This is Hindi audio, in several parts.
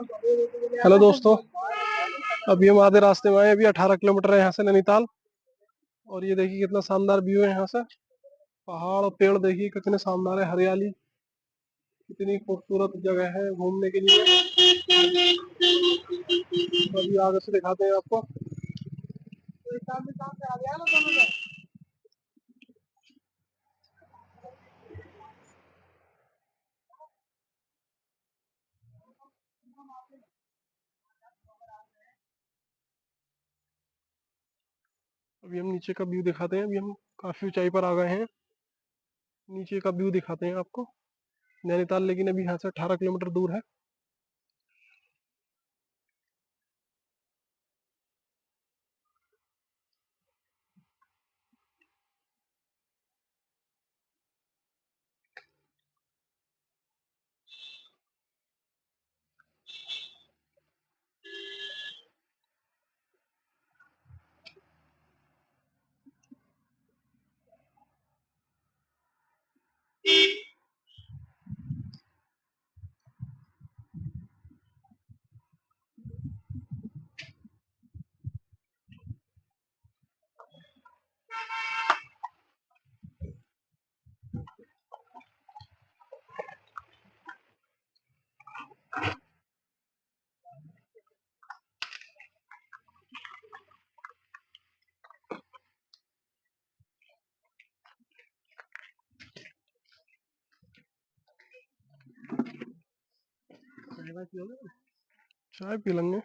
हेलो दोस्तों, अभी हम आधे रास्ते में आए। अभी 18 किलोमीटर है यहाँ से नैनीताल। और ये देखिए कितना शानदार व्यू है यहाँ से। पहाड़ और पेड़ देखिए कितने शानदार है, हरियाली। कितनी खूबसूरत जगह है घूमने के लिए। अभी आगे से दिखाते हैं आपको। अभी हम नीचे का व्यू दिखाते हैं। अभी हम काफी ऊंचाई पर आ गए हैं। नीचे का व्यू दिखाते हैं आपको नैनीताल, लेकिन अभी यहाँ से 18 किलोमीटर दूर है। चाय पी लेंगे।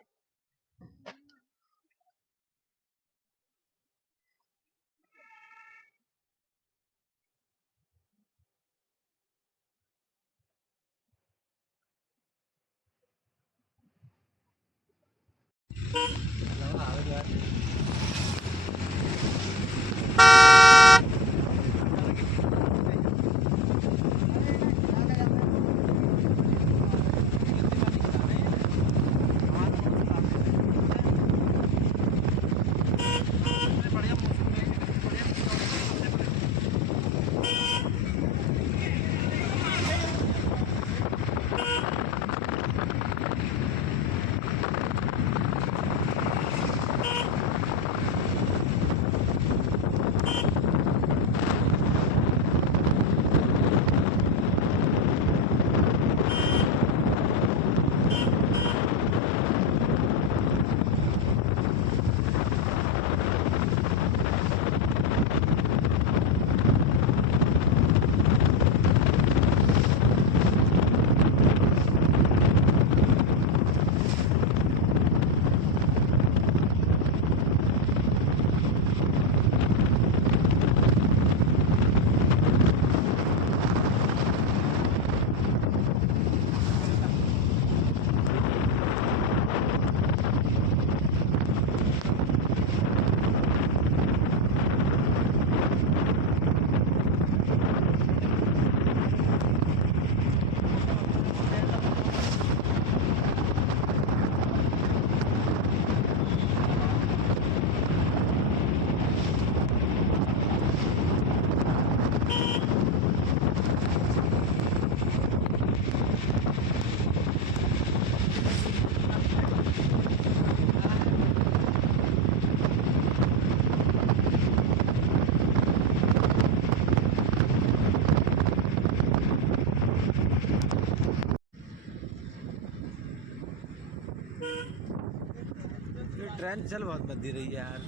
ट्रेन चल बहुत बंदी रही है यार।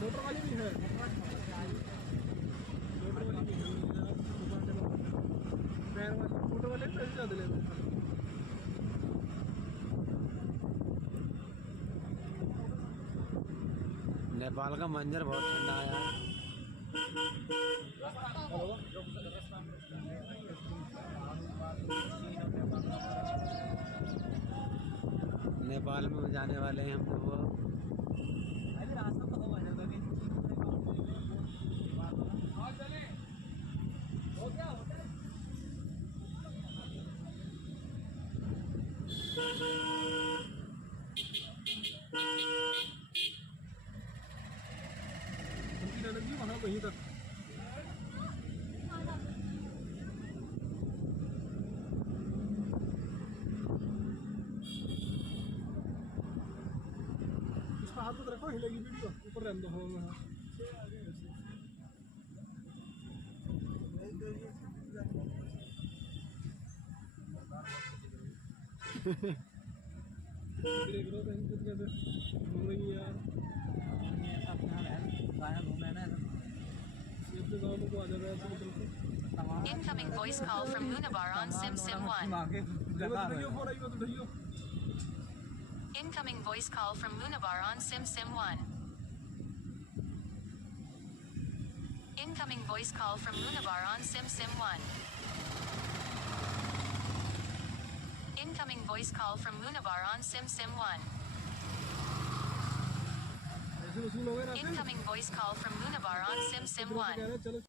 मोटर वाली भी है। मोटर वाले पैसे ज्यादा लेते हैं। नेपाल का मंजर बहुत ठंडा है यार। नेपाल में जाने वाले हैं हम लोग। वहीं तक हाथ मत रखो, हिलेगी वीडियो, ऊपर रहने दो हवा में। हाँ। देख लो कहीं कुछ कैसे घूम रही है यार। ये सब यहाँ है, गाया घूम रहे हैं ना ये अपने गाँव में को आ जाएगा ऐसे निकल के। Incoming voice call from Munabar on SimSim 1. उठाइयो phone, आई मत उठाइयो। Incoming voice call from Munabar on SimSim 1. Incoming voice call from Munabar on SimSim 1. Incoming voice call from Munabar on SimSim 1. ऐसे वसूल हो गए ना फिर। Incoming voice call from Munabar on SimSim 1. चलो